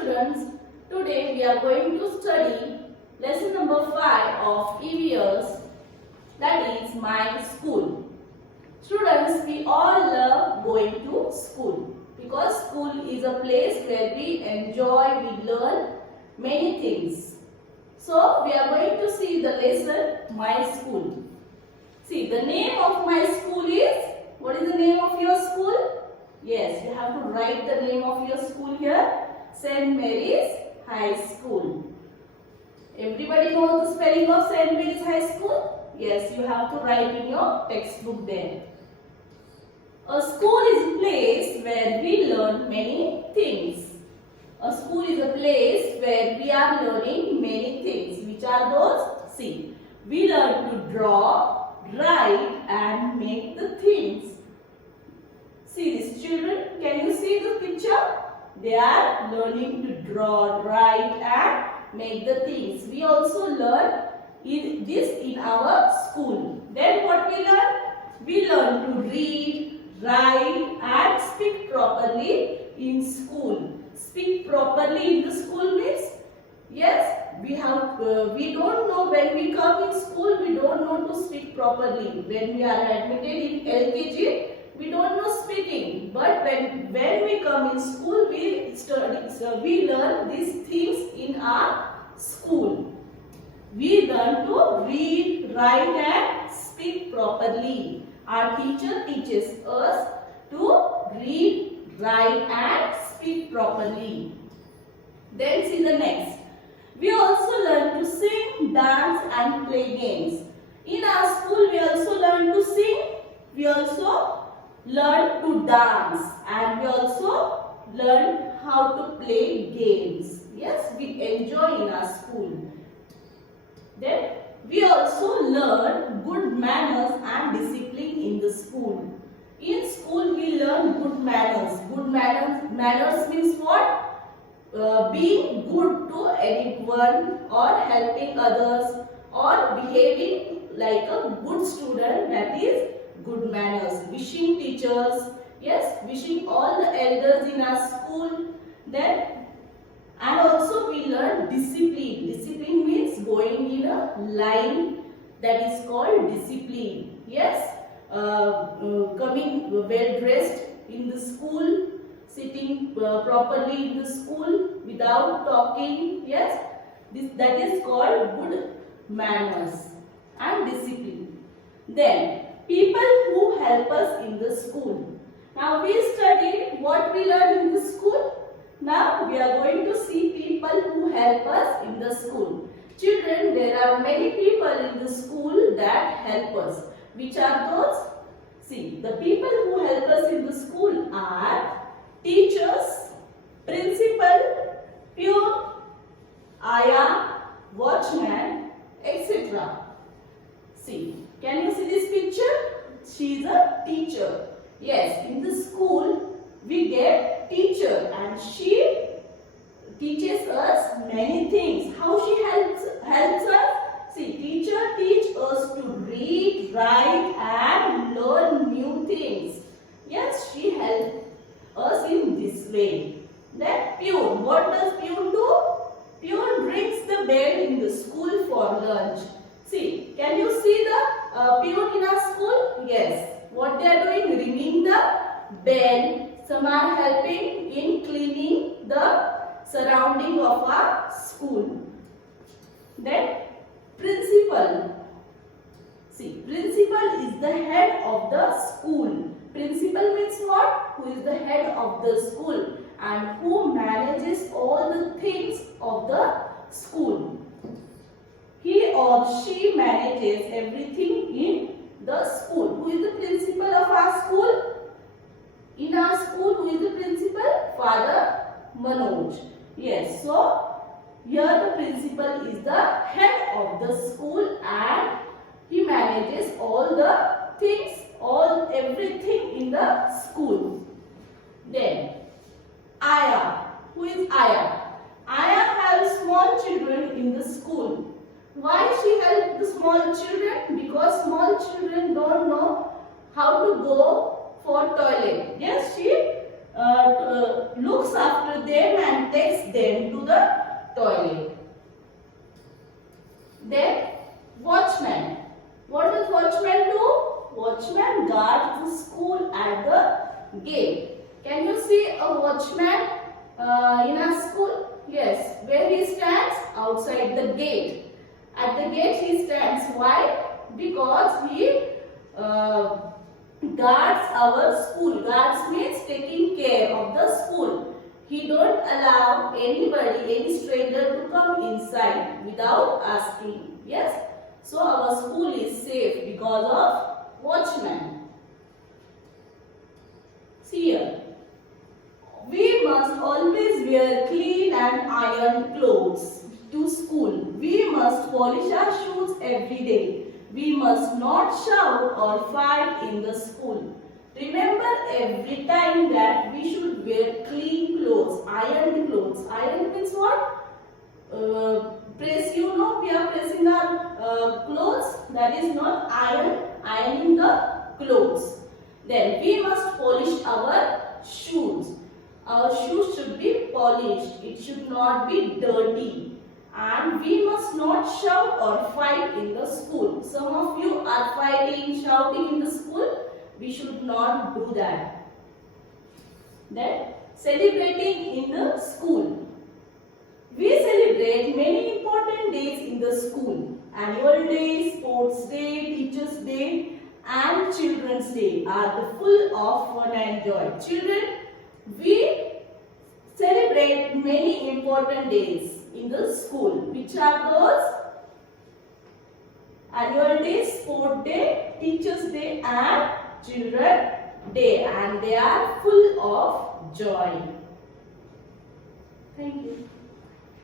students, today we are going to study lesson number 5 of EVS, that is my school. Students, we all love going to school because school is a place where we enjoy, we learn many things. So we are going to see the lesson my school. See, the name of my school is, what is the name of your school? Yes, you have to write the name of your school here. St. Mary's High School. Everybody knows the spelling of St. Mary's High School? Yes, you have to write in your textbook there. A school is a place where we learn many things. A school is a place where we are learning many things. Which are those? See, we learn to draw, write and make the things. See these children, can you see the picture? They are learning to draw, write and make the things. We also learn this in our school. Then what we learn? We learn to read, write and speak properly in school. Speak properly in the school means, yes, we don't know when we come in school, we don't know to speak properly. When we are admitted in LKG, we don't know speaking, but when we come in school, we study. So we learn these things in our school. We learn to read, write and speak properly. Our teacher teaches us to read, write and speak properly. Then see the next. We also learn to sing, dance and play games. In our school, we also learn to sing. We also learn to dance and we also learn how to play games. Yes, we enjoy in our school. Then we also learn good manners and discipline in the school. In school we learn good manners. Good manners means what? Being good to anyone or helping others or behaving like a good student, that is good manners. Wishing teachers, yes, wishing all the elders in our school. Then, and also we learn discipline. Discipline means going in a line, that is called discipline. Yes, coming well dressed in the school, sitting properly in the school without talking. Yes, that is called good manners and discipline. Then, people who help us in the school. Now we studied what we learned in the school. Now we are going to see people who help us in the school. Children, there are many people in the school that help us. Which are those? See, the people who help us in the school are teachers, principal, peon, ayah, watchman, etc. See, can you see this picture? She is a teacher. Yes, in the school we get teacher and she teaches us many things. How she helps us? See, teacher teach us to read, write and learn new things. Yes, she helps us in this way. Then peon. What does peon do? Peon rings the bell in the school for lunch. See, can you see the peon in our school? Yes. What they are doing? Ringing the bell. Some are helping in cleaning the surrounding of our school. Then principal. See, principal is the head of the school. Principal means what? Who is the head of the school and who manages all the things of the school. He or she manages everything in the school. Who is the principal of our school? In our school, who is the principal? Father Manoj. Yes, so here the principal is the head of the school and he manages all the things, everything in the school. Then, ayah. Who is ayah? Ayah helps small children in the school. Why she helps the small children? Because small children don't know how to go for toilet. Yes, she looks after them and and takes them to the toilet. Then watchman. What does watchman do? Watchman guards the school at the gate. Can you see a watchman in a school? Yes. Where he stands? Outside the gate. At the gate he stands. Why? Because he guards our school. Guards means taking care of the school. He don't allow anybody, any stranger to come inside without asking. Yes. So our school is safe because of watchman. See here. We must always wear clean and ironed clothes to school. We must polish our shoes every day. We must not shout or fight in the school. Remember every time that we should wear clean clothes, ironed clothes. Iron means what? Press, you know, we are pressing our clothes. That is not ironing the clothes. Then we must polish our shoes. Our shoes should be polished. It should not be dirty. And we must not shout or fight in the school. Some of you are fighting, shouting in the school. We should not do that. Then celebrating in the school. We celebrate many important days in the school. Annual Day, Sports Day, Teachers Day and Children's Day are full of fun and joy. Children, we celebrate many important days in the school. Which are those? Annual Day, Sport Day, Teachers Day and Children's Day, and they are full of joy. Thank you.